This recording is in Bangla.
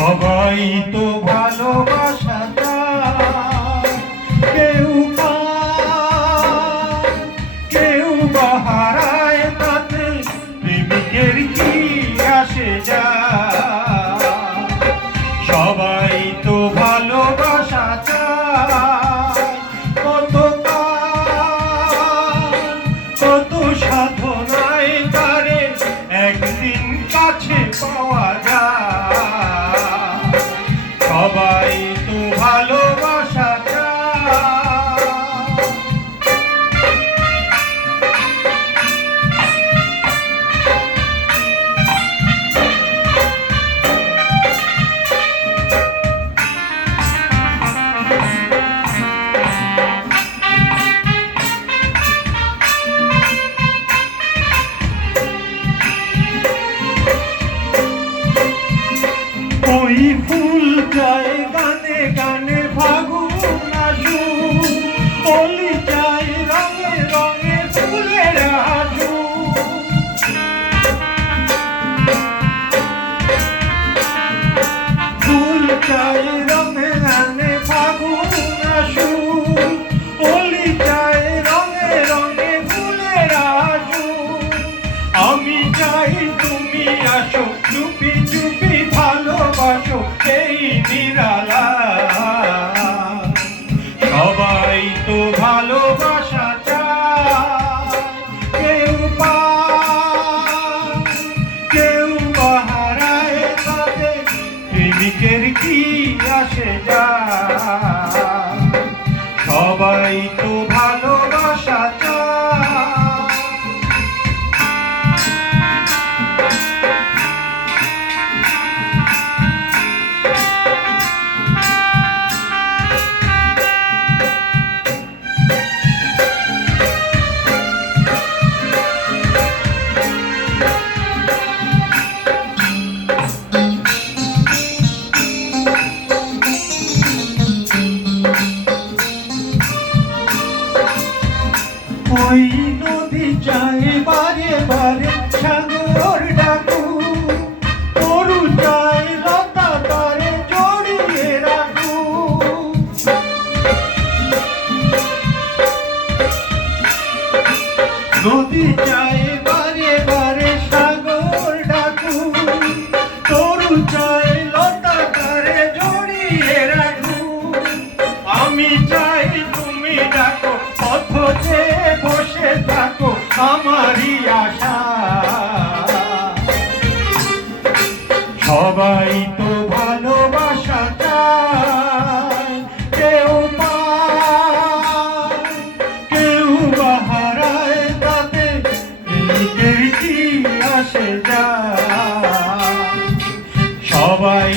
সবাই তো ভালোবাসা চায়, কেউ পায় কেউ বা হারায়, তাতে প্রেমিকের কি আসে যায়। সবাই তো ভালোবাসা চায়, কত কত সাধনায় তারে একদিন কাছে পাওয়া যায়। সবাই তো ভালোবাসা চায়। ওই ফুল চায় গানে গানে ফাগুন আসু, কলি চায় রঙে রঙে ফুলের হাসু। ফুল চায় রঙে গানে ফাগুন আসু, কলি চায় রঙে রঙে ফুলের হাসু। আমি চাই তুমি আসো, চুপি চুপি ভালোবাসো এই নিরালা। সবাই তো ভালোবাসা চায়, কেউ পায় কেউ বা হারায়, তাতে প্রেমিকের কি আসে যায়। সবাই তো ভালোবাসা চায়। ওই নদী চায় বারে বারে সাগর ডাকু, তরু চায় লতা তারে জড়িয়ে রাখু। নদী চায় বারে বারে সাগর ডাকু, তরু চায় লতা তারে জড়িয়ে রাখু। আমি চাই তুমি ডাকো, পথে বসে থাকো আমারই আশা। সবাই তো ভালোবাসা চায়, কেউ পায় কেউ বা হারায়, তাতে প্রেমিকের কি আসে যায়। সবাই